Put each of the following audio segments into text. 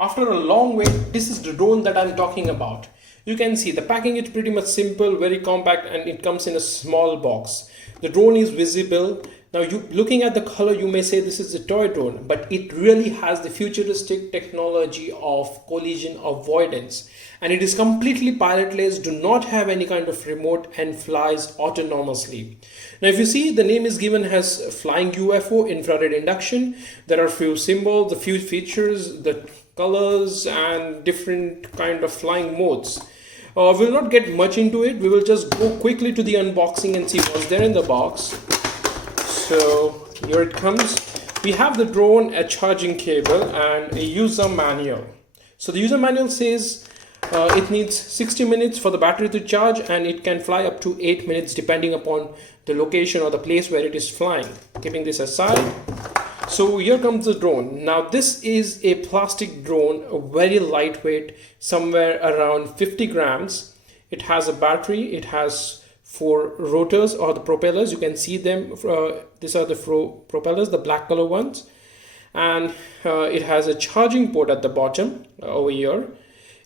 After a long wait, this is the drone that I'm talking about. You can see the packing is pretty much simple, very compact, and it comes in a small box. The drone is visible. Now, you looking at the color, you may say this is a toy drone, but it really has the futuristic technology of collision avoidance, and it is completely pilotless, do not have any kind of remote, and flies autonomously. Now, if you see, the name is given as flying UFO, infrared induction. There are few symbols, the few features, the colors, and different kind of flying modes. We'll not get much into it. We will just go quickly to the unboxing and see what's there in the box. So here it comes. We have the drone, a charging cable, and a user manual. So the user manual says it needs 60 minutes for the battery to charge, and it can fly up to 8 minutes depending upon the location or the place where it is flying. Keeping this aside, so here comes the drone. Now this is a plastic drone, very lightweight, somewhere around 50 grams. It has a battery, it has 4 rotors or the propellers. You can see them. These are the propellers, the black color ones. And it has a charging port at the bottom over here.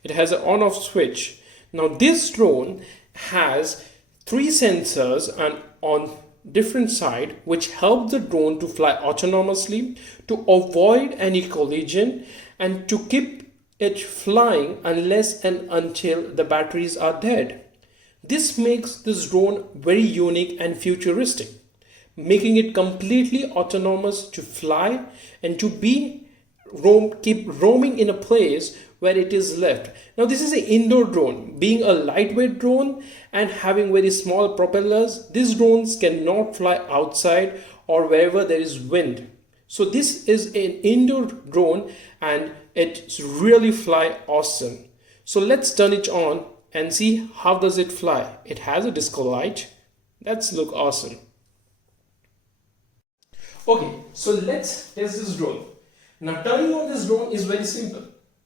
It has an on-off switch. Now this drone has 3 sensors and on different side which help the drone to fly autonomously, to avoid any collision, and to keep it flying unless and until the batteries are dead. This makes this drone very unique and futuristic, making it completely autonomous to fly and to keep roaming in a place where it is left. Now this is an indoor drone. Being a lightweight drone and having very small propellers, these drones cannot fly outside or wherever there is wind. So this is an indoor drone and it really fly awesome. So let's turn it on and see how does it fly. It has a disco light. That's look awesome. Okay, so let's test this drone. Now turning on this drone is very simple.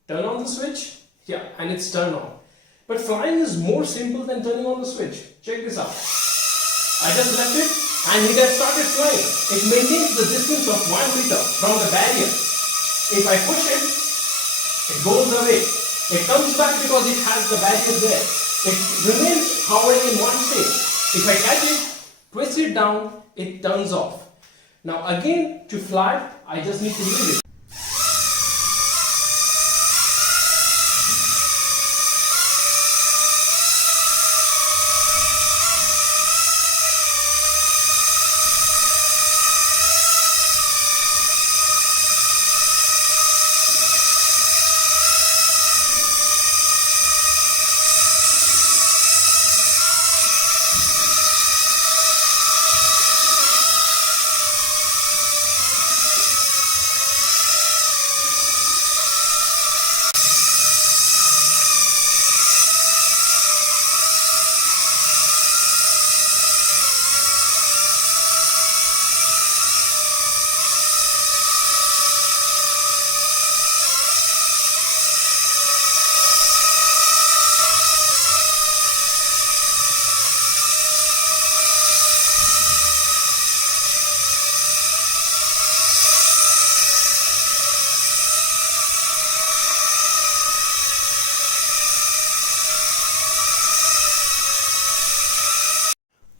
Turn on the switch, yeah, and it's turned on. But flying is more simple than turning on the switch. Check this out. I just left it and it has started flying. It maintains the distance of 1 meter from the barrier. If I push it, it goes away. It comes back because it has the barrier there. It remains hovering in one state. If I catch it, twist it down, it turns off. Now again, to fly, I just need to leave it.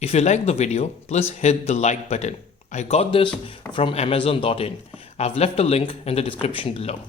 If you like the video, please hit the like button. I got this from Amazon.in. I've left a link in the description below.